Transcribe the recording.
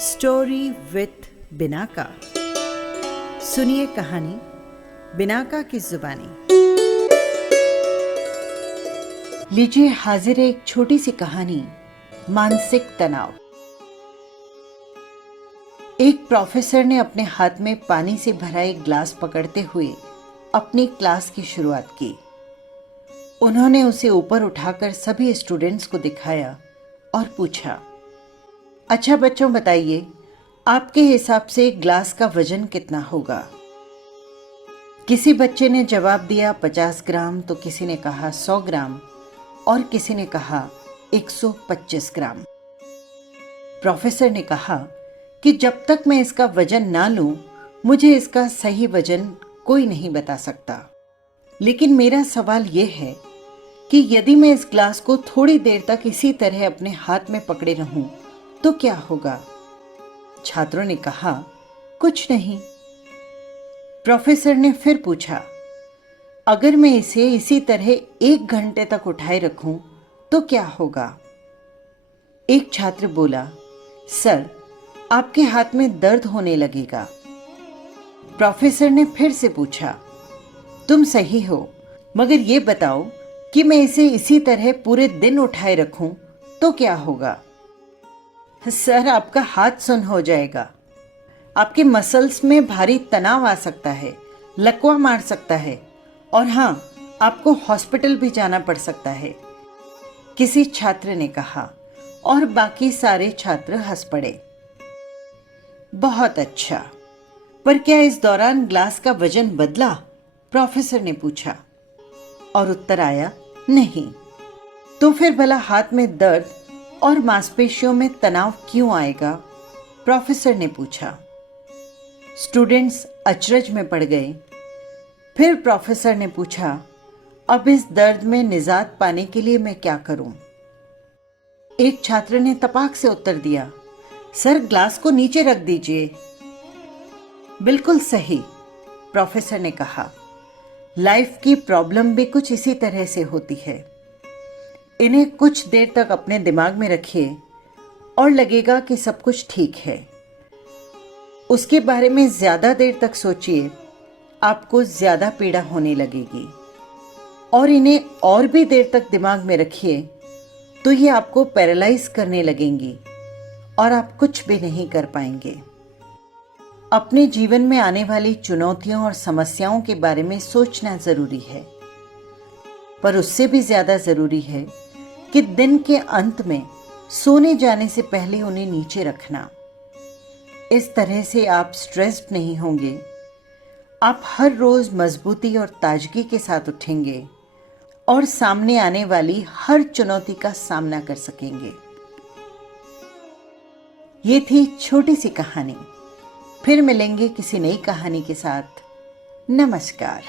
Story with Binaca. सुनिए कहानी Binaca की जुबानी। लीजिए हाजिर है एक छोटी सी कहानी, मानसिक तनाव। एक प्रोफेसर ने अपने हाथ में पानी से भरा एक ग्लास पकड़ते हुए अपनी क्लास की शुरुआत की। उन्होंने उसे ऊपर उठाकर सभी स्टूडेंट्स को दिखाया और पूछा, अच्छा बच्चों बताइए, आपके हिसाब से एक ग्लास का वजन कितना होगा? किसी बच्चे ने जवाब दिया 50 ग्राम, तो किसी ने कहा 100 ग्राम और किसी ने कहा 125 ग्राम। प्रोफेसर ने कहा कि जब तक मैं इसका वजन ना लूं, मुझे इसका सही वजन कोई नहीं बता सकता। लेकिन मेरा सवाल यह है कि यदि मैं इस ग्लास को थोड़ी देर तक इसी तरह अपने हाथ में पकड़े रहूं तो क्या होगा? छात्रों ने कहा, कुछ नहीं। प्रोफेसर ने फिर पूछा, अगर मैं इसे इसी तरह 1 घंटे तक उठाए रखूं तो क्या होगा? एक छात्र बोला, सर, आपके हाथ में दर्द होने लगेगा। प्रोफेसर ने फिर से पूछा, तुम सही हो, मगर ये बताओ कि मैं इसे इसी तरह पूरे दिन उठाए रखूं तो क्या होगा? सर, आपका हाथ सुन्न हो जाएगा, आपके मसल्स में भारी तनाव आ सकता है, लकवा मार सकता है और हाँ, आपको हॉस्पिटल भी जाना पड़ सकता है, किसी छात्र ने कहा और बाकी सारे छात्र हंस पड़े। बहुत अच्छा, पर क्या इस दौरान ग्लास का वजन बदला? प्रोफेसर ने पूछा और उत्तर आया, नहीं। तो फिर भला हाथ में दर्द और मांसपेशियों में तनाव क्यों आएगा? प्रोफेसर ने पूछा। स्टूडेंट्स अचरज में पड़ गए। फिर प्रोफेसर ने पूछा, अब इस दर्द में निजात पाने के लिए मैं क्या करूं? एक छात्र ने तपाक से उत्तर दिया, सर, ग्लास को नीचे रख दीजिए। बिल्कुल सही, प्रोफेसर ने कहा। लाइफ की प्रॉब्लम भी कुछ इसी तरह से होती है। इन्हें कुछ देर तक अपने दिमाग में रखिए और लगेगा कि सब कुछ ठीक है। उसके बारे में ज्यादा देर तक सोचिए, आपको ज्यादा पीड़ा होने लगेगी। और इन्हें और भी देर तक दिमाग में रखिए तो ये आपको पैरालाइज करने लगेंगी और आप कुछ भी नहीं कर पाएंगे। अपने जीवन में आने वाली चुनौतियों और समस्याओं के बारे में सोचना जरूरी है, पर उससे भी ज्यादा जरूरी है कि दिन के अंत में सोने जाने से पहले उन्हें नीचे रखना। इस तरह से आप स्ट्रेस्ड नहीं होंगे। आप हर रोज मजबूती और ताजगी के साथ उठेंगे और सामने आने वाली हर चुनौती का सामना कर सकेंगे। ये थी छोटी सी कहानी। फिर मिलेंगे किसी नई कहानी के साथ। नमस्कार।